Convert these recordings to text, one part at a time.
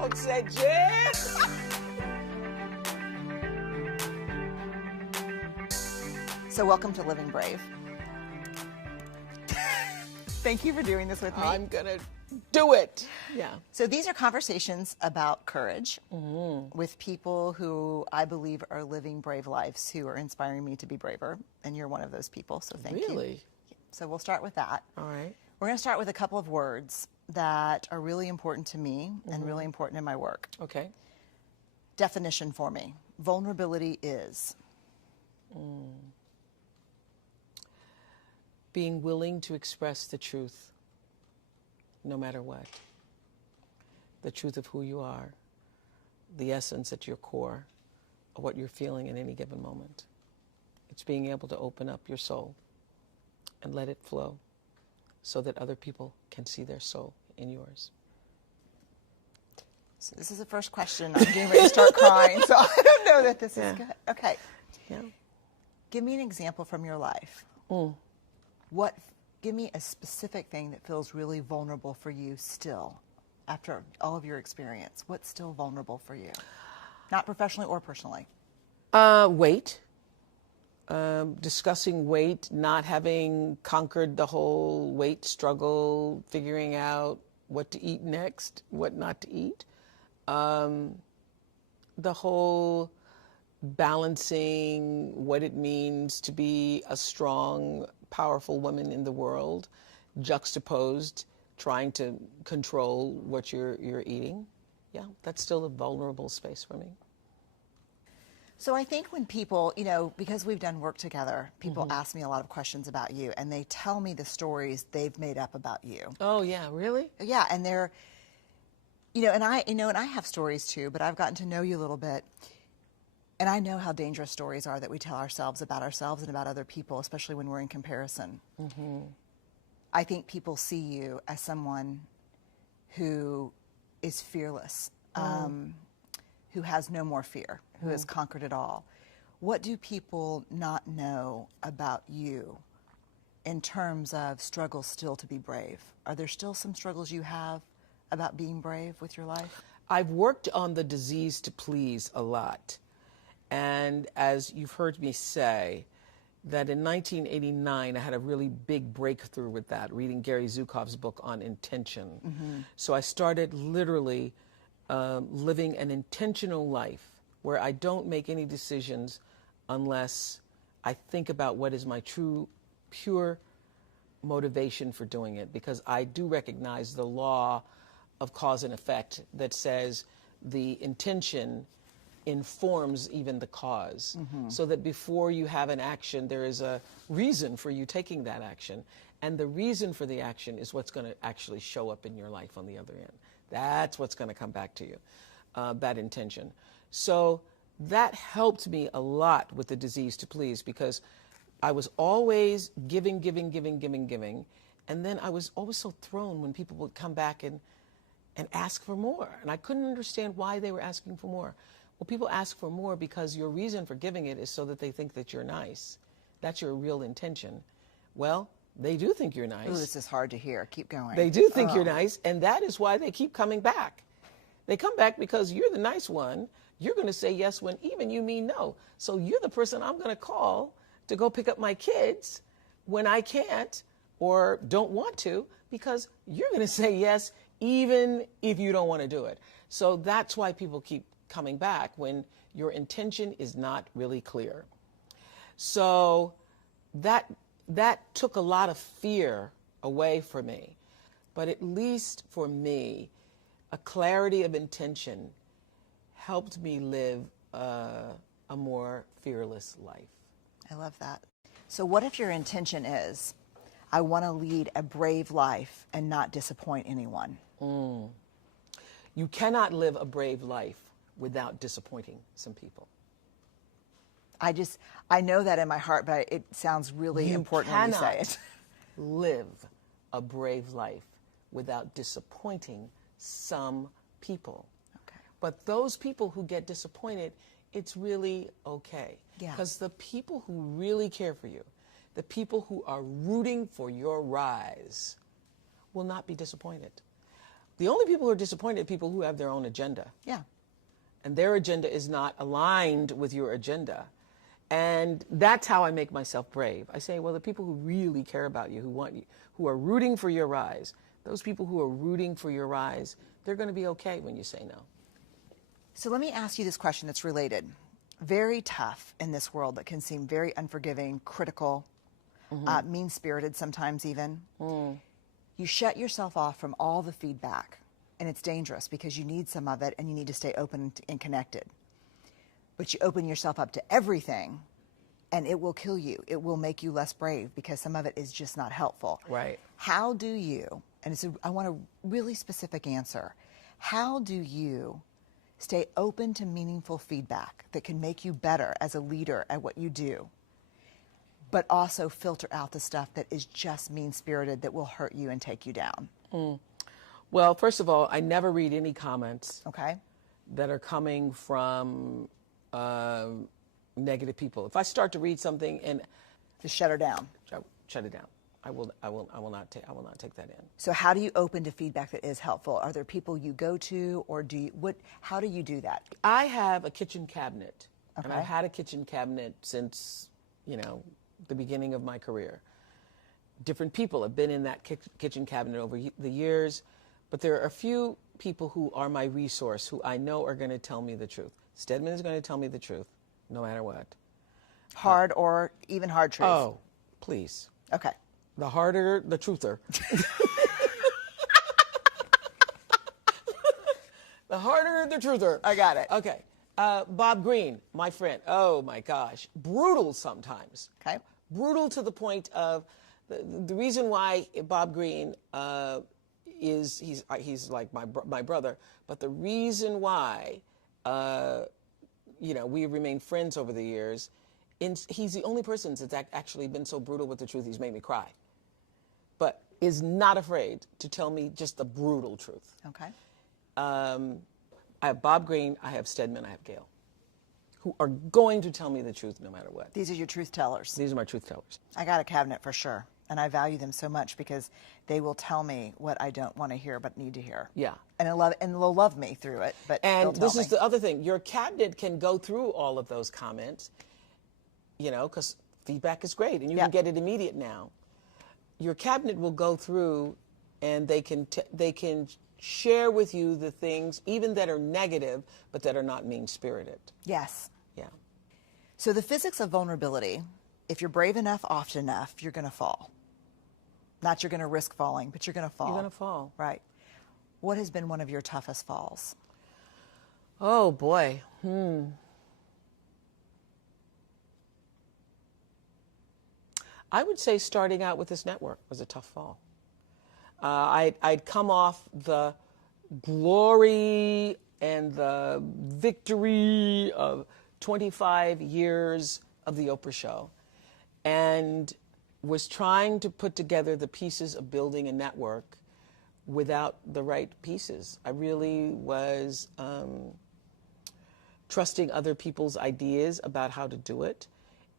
folks said, Jen. So welcome to Living Brave. Thank you for doing this with me. I'm going to do it. Yeah. So these are conversations about courage with people who I believe are living brave lives, who are inspiring me to be braver. And you're one of those people, so thank you. Really? So we'll start with that. All right. We're going to start with a couple of words that are really important to me and really important in my work. Okay. Definition for me. Vulnerability is? Being willing to express the truth, no matter what. The truth of who you are, the essence at your core of what you're feeling in any given moment. It's being able to open up your soul and let it flow so that other people can see their soul in yours. So this is the first question. I'm getting ready to start crying, so I don't know that this is good. Okay. Yeah. Give me an example from your life. Give me a specific thing that feels really vulnerable for you still, after all of your experience. What's still vulnerable for you? Not professionally or personally. Weight. Discussing weight, not having conquered the whole weight struggle, figuring out what to eat next, what not to eat. The whole balancing what it means to be a strong, powerful woman in the world, juxtaposed, trying to control what you're eating. Yeah, that's still a vulnerable space for me. So I think when people, because we've done work together, people ask me a lot of questions about you, and they tell me the stories they've made up about you. Oh, yeah, really? Yeah, and they're, and I have stories too, but I've gotten to know you a little bit. And I know how dangerous stories are that we tell ourselves and about other people, especially when we're in comparison. I think people see you as someone who is fearless, who has no more fear, who has conquered it all. What do people not know about you in terms of struggles still to be brave? Are there still some struggles you have about being brave with your life? I've worked on the disease to please a lot. And as you've heard me say, that in 1989, I had a really big breakthrough with that, reading Gary Zukav's book on intention. So I started literally living an intentional life where I don't make any decisions unless I think about what is my true, pure motivation for doing it. Because I do recognize the law of cause and effect that says the intention informs even the cause, so that before you have an action, there is a reason for you taking that action. And the reason for the action is what's going to actually show up in your life on the other end. That's what's going to come back to you, that intention. So that helped me a lot with the disease to please, because I was always giving. And then I was always so thrown when people would come back and ask for more. And I couldn't understand why they were asking for more. Well, people ask for more because your reason for giving it is so that they think that you're nice. That's your real intention. Well, they do think you're nice. Ooh, this is hard to hear. Keep going. They do think you're nice, and that is why they keep coming back. They come back because you're the nice one. You're going to say yes when even you mean no. So you're the person I'm going to call to go pick up my kids when I can't or don't want to, because you're going to say yes even if you don't want to do it. So that's why people keep coming back, when your intention is not really clear. So that took a lot of fear away from me. But at least for me, a clarity of intention helped me live a more fearless life. I love that. So what if your intention is, I want to lead a brave life and not disappoint anyone? You cannot live a brave life without disappointing some people. I know that in my heart, but it sounds really important when you say it. Live a brave life without disappointing some people. Okay. But those people who get disappointed, it's really okay. Yeah. Because the people who really care for you, the people who are rooting for your rise, will not be disappointed. The only people who are disappointed are people who have their own agenda. Yeah. And their agenda is not aligned with your agenda. And that's how I make myself brave. I say, well, the people who really care about you, who want you, who are rooting for your rise, those people who are rooting for your rise, they're going to be okay when you say no. So let me ask you this question that's related. Very tough in this world that can seem very unforgiving, critical, mean-spirited sometimes even. You shut yourself off from all the feedback, and it's dangerous because you need some of it and you need to stay open and connected. But you open yourself up to everything, and it will kill you. It will make you less brave because some of it is just not helpful. Right. How do you, and I want a really specific answer, how do you stay open to meaningful feedback that can make you better as a leader at what you do, but also filter out the stuff that is just mean-spirited that will hurt you and take you down? Well, first of all, I never read any comments Okay. that are coming from negative people. If I start to read something and Just shut her down. shut it down, I will not take that in. So how do you open to feedback that is helpful? Are there people you go to, or how do you do that? I have a kitchen cabinet, and Okay. I've had a kitchen cabinet since, the beginning of my career. Different people have been in that kitchen cabinet over the years, but there are a few people who are my resource, who I know are going to tell me the truth. Stedman is going to tell me the truth, no matter what. Hard or even hard truth? Oh, please. Okay. The harder, the truther. The harder, the truther. I got it. Okay. Bob Greene, my friend. Oh, my gosh. Brutal sometimes. Okay. Brutal to the point of the reason why Bob Greene he's like my brother, but the reason why we remained friends over the years, he's the only person that's actually been so brutal with the truth he's made me cry, but is not afraid to tell me just the brutal truth. Okay. I have Bob Greene, I have Stedman, I have Gail, who are going to tell me the truth no matter what. These are your truth tellers. These are my truth tellers. I got a cabinet for sure, and I value them so much because they will tell me what I don't want to hear but need to hear. Yeah. And they'll love me through it, but And they'll this tell is me. the other thing. Your cabinet can go through all of those comments, because feedback is great, and you can get it immediate now. Your cabinet will go through, and they can share with you the things, even that are negative, but that are not mean-spirited. Yes. Yeah. So the physics of vulnerability, if you're brave enough, often enough, you're going to fall. Not you're going to risk falling, but you're going to fall. You're going to fall. Right. What has been one of your toughest falls? Oh, boy. I would say starting out with this network was a tough fall. I'd come off the glory and the victory of 25 years of the Oprah show, and was trying to put together the pieces of building a network without the right pieces. I really was trusting other people's ideas about how to do it,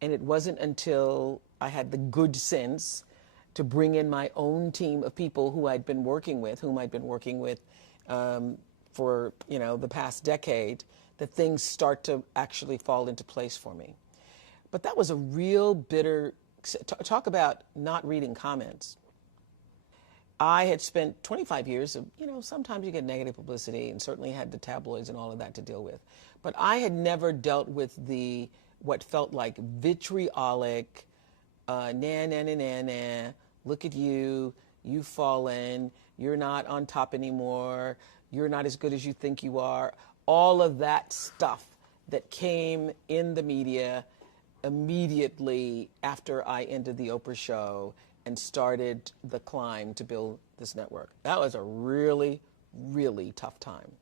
and it wasn't until I had the good sense to bring in my own team of people whom I'd been working with for the past decade, that things start to actually fall into place for me. But that was a real bitter, talk about not reading comments. I had spent 25 years of, sometimes you get negative publicity, and certainly had the tabloids and all of that to deal with. But I had never dealt with what felt like vitriolic, look at you, you've fallen, you're not on top anymore, you're not as good as you think you are. All of that stuff that came in the media immediately after I ended the Oprah show and started the climb to build this network. That was a really, really tough time.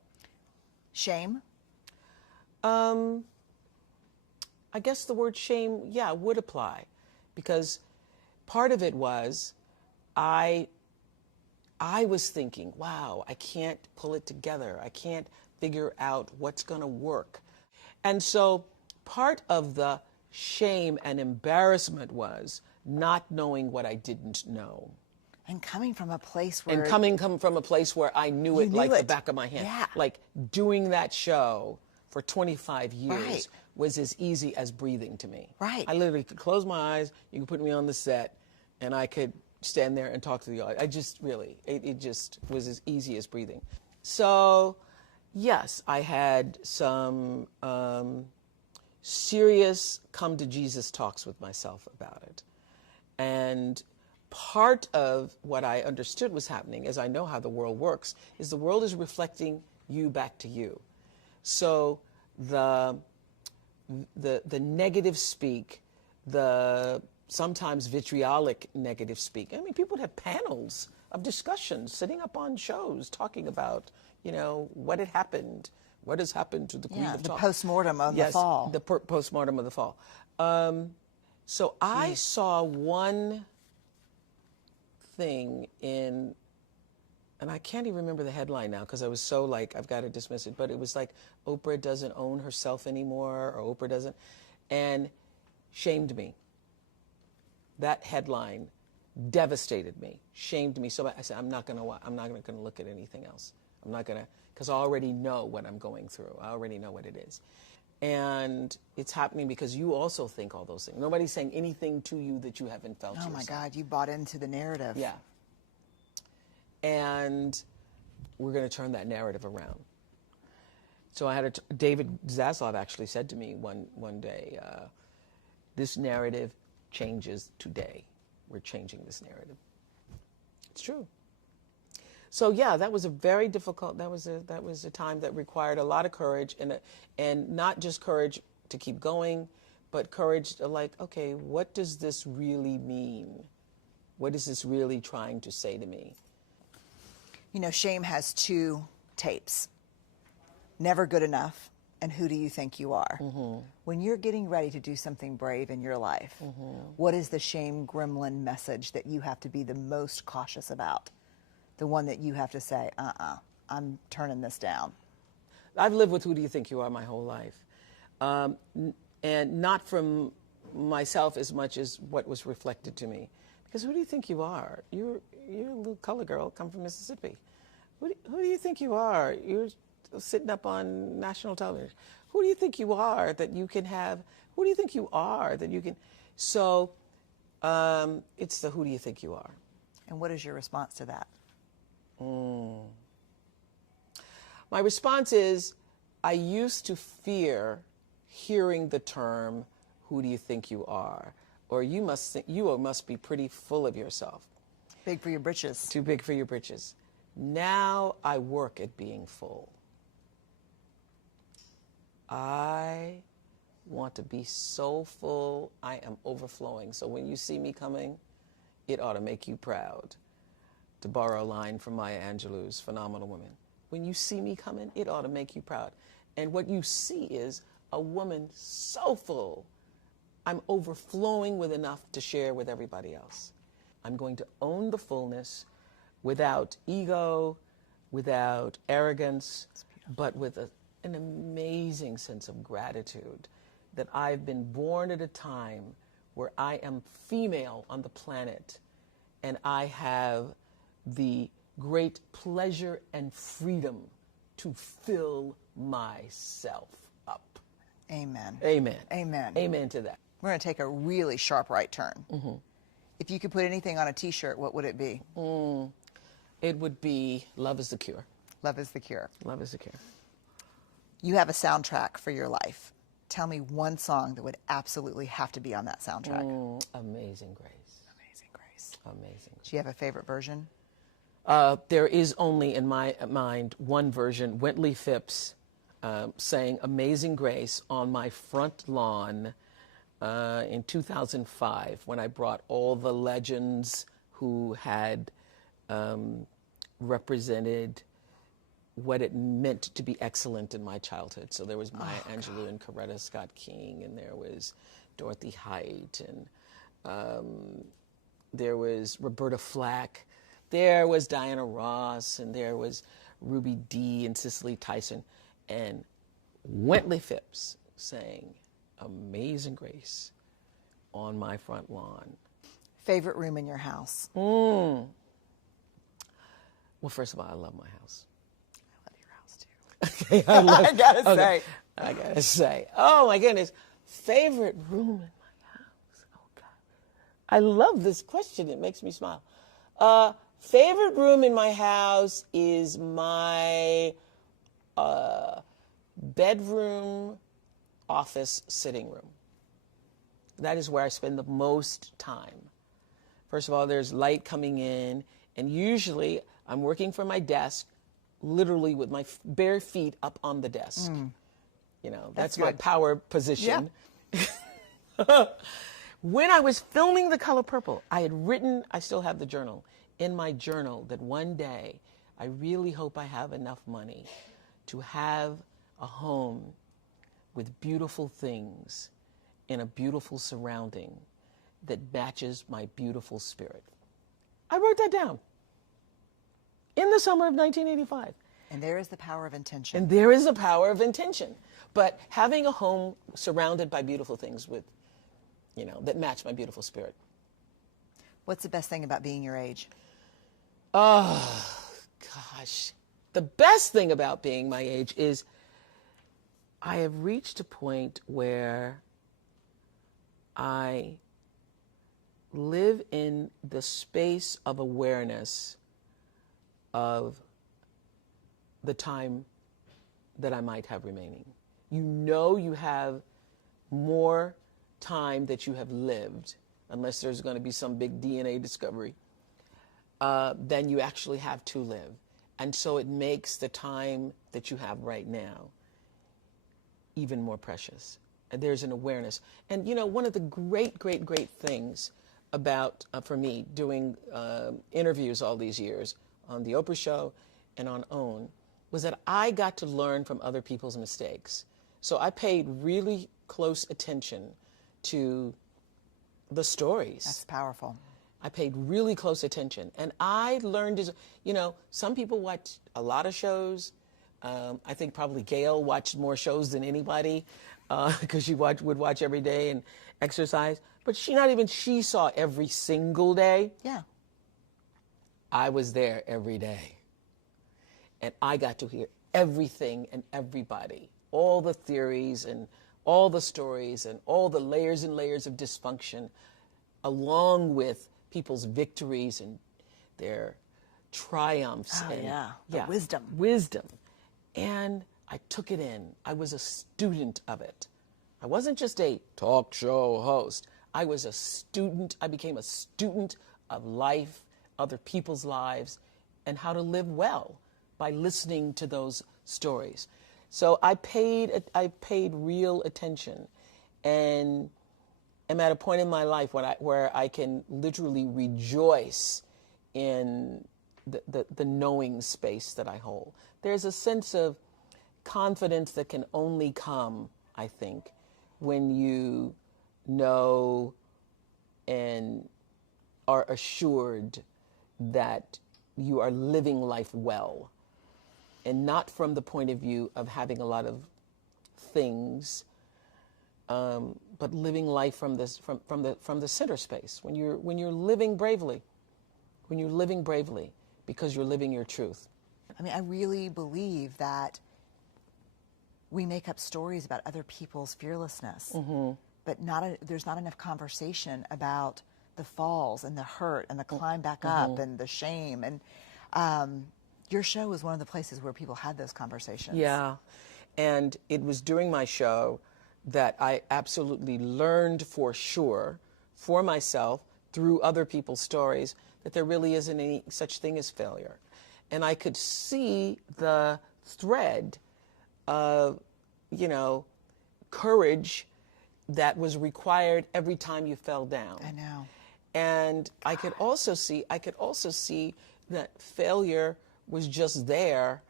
Shame? I guess the word shame, would apply, because part of it was I was thinking, wow, I can't pull it together. I can't figure out what's going to work. And so part of the shame and embarrassment was not knowing what I didn't know. And coming from a place where... And coming from a place where I knew it like the back of my hand. Yeah. Like doing that show for 25 years Right. was as easy as breathing to me. Right. I literally could close my eyes, you could put me on the set, and I could stand there and talk to the audience. I just really, it just was as easy as breathing. So, yes, I had some serious come to Jesus talks with myself about it. And part of what I understood was happening, as I know how the world works, is the world is reflecting you back to you. So the negative speak, the sometimes vitriolic negative speak. I mean, people would have panels of discussions sitting up on shows talking about, you know, what had happened, what has happened to the Queen of the Talk. postmortem of the fall. The postmortem of the fall. So I saw one thing in, and I can't even remember the headline now because I was so like, I've got to dismiss it, but it was like, Oprah doesn't own herself anymore, or Oprah doesn't, and shamed me. That headline devastated me, shamed me so much. I said, I'm not going to look at anything else. I'm not going to, because I already know what I'm going through. I already know what it is. And it's happening because you also think all those things. Nobody's saying anything to you that you haven't felt yourself. Oh my God, you bought into the narrative. Yeah. And we're going to turn that narrative around. So I had David Zaslav actually said to me one day, this narrative changes today. We're changing this narrative. It's true. So yeah, that was a very difficult. That was a time that required a lot of courage, and not just courage to keep going, but courage to like, okay, what does this really mean? What is this really trying to say to me? You know, shame has two tapes: Never Good Enough and Who Do You Think You Are? Mm-hmm. When you're getting ready to do something brave in your life, what is the shame gremlin message that you have to be the most cautious about? The one that you have to say, I'm turning this down. I've lived with Who Do You Think You Are my whole life. And not from myself as much as what was reflected to me. Because who do you think you are? You're a little color girl, come from Mississippi. Who do you think you are? You're sitting up on national television. Who do you think you are that you can have? Who do you think you are that you can? So it's the who do you think you are. And what is your response to that? My response is, I used to fear hearing the term, who do you think you are? Or you must be pretty full of yourself. Big for your britches. Too big for your britches. Now I work at being full. I want to be so full, I am overflowing. So when you see me coming, it ought to make you proud. To borrow a line from Maya Angelou's Phenomenal Woman. When you see me coming, it ought to make you proud. And what you see is a woman so full, I'm overflowing with enough to share with everybody else. I'm going to own the fullness without ego, without arrogance, but with an amazing sense of gratitude that I've been born at a time where I am female on the planet, and I have the great pleasure and freedom to fill myself up. Amen. Amen. Amen. Amen to that. We're going to take a really sharp right turn. Mm-hmm. If you could put anything on a T-shirt, what would it be? It would be Love is the Cure. Love is the Cure. Love is the Cure. You have a soundtrack for your life. Tell me one song that would absolutely have to be on that soundtrack. Amazing Grace. Amazing Grace. Amazing Grace. Do you have a favorite version? There is only in my mind one version, Winfrey Phipps sang Amazing Grace on my front lawn in 2005 when I brought all the legends who had represented what it meant to be excellent in my childhood. So there was Maya Angelou and Coretta Scott King, and there was Dorothy Height, and there was Roberta Flack. There was Diana Ross, and there was Ruby Dee and Cicely Tyson, and Winfrey Phipps sang Amazing Grace on my front lawn. Favorite room in your house? Well, first of all, I love my house. I love your house too. Okay, I gotta okay, say. I gotta say. Oh my goodness. Favorite room in my house. Oh God. I love this question. It makes me smile. Favorite room in my house is my bedroom, office, sitting room. That is where I spend the most time. First of all, there's light coming in, and usually I'm working from my desk, literally with my bare feet up on the desk. You know, that's my power position. Yeah. When I was filming The Color Purple, I had written, I still have the journal, in my journal that one day I really hope I have enough money to have a home with beautiful things in a beautiful surrounding that matches my beautiful spirit. I wrote that down in the summer of 1985. And there is the power of intention. And there is the power of intention. But having a home surrounded by beautiful things with, you know, that match my beautiful spirit. What's the best thing about being your age? Oh, gosh. The best thing about being my age is I have reached a point where I live in the space of awareness of the time that I might have remaining. You know you have more time that you have lived, unless there's going to be some big DNA discovery, than you actually have to live. And so it makes the time that you have right now even more precious. And there's an awareness. And, you know, one of the great, great, great things about, for me, doing interviews all these years on The Oprah Show and on OWN, was that I got to learn from other people's mistakes. So I paid really close attention to the stories. That's powerful. I paid really close attention. And I learned, you know, some people watch a lot of shows. I think probably Gail watched more shows than anybody because she would watch every day and exercise. But she saw every single day. Yeah. I was there every day. And I got to hear everything and everybody, all the theories and all the stories and all the layers and layers of dysfunction, along with people's victories and their triumphs. Oh, and, the wisdom. Wisdom. And I took it in. I was a student of it. I wasn't just a talk show host. I was a student. I became a student of life, other people's lives, and how to live well by listening to those stories. So I paid real attention, and am at a point in my life where I can literally rejoice in the knowing space that I hold. There's a sense of confidence that can only come, I think, when you know and are assured that you are living life well, and not from the point of view of having a lot of things, but living life from the center space. When you're living bravely, because you're living your truth. I mean, I really believe that we make up stories about other people's fearlessness, but there's not enough conversation about the falls and the hurt and the climb back up and the shame. And your show was one of the places where people had those conversations. Yeah, and it was during my show that I absolutely learned for sure, for myself, through other people's stories, that there really isn't any such thing as failure. And I could see the thread of, you know, courage that was required every time you fell down. I know. And I could also see that failure was just there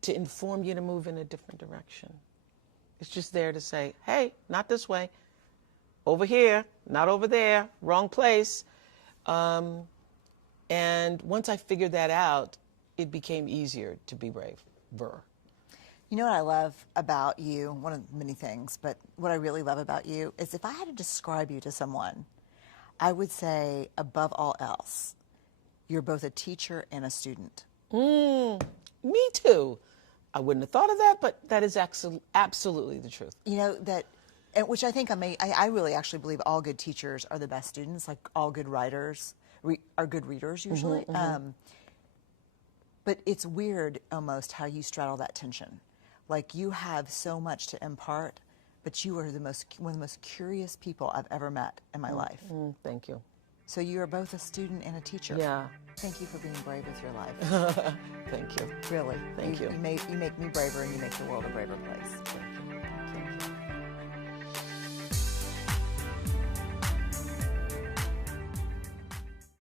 to inform you to move in a different direction. It's just there to say, hey, not this way, over here, not over there, wrong place. And once I figured that out, it became easier to be braver. You know what I love about you, one of many things, but what I really love about you is if I had to describe you to someone, I would say above all else, you're both a teacher and a student. Me too. I wouldn't have thought of that, but that is absolutely the truth. You know, which I think I really actually believe all good teachers are the best students, like all good writers are good readers usually. But it's weird almost how you straddle that tension. Like you have so much to impart, but you are one of the most curious people I've ever met in my life. Thank you. So you are both a student and a teacher. Yeah. Thank you for being brave with your life. Thank you. Really. Thank you. You make me braver, and you make the world a braver place. Thank you.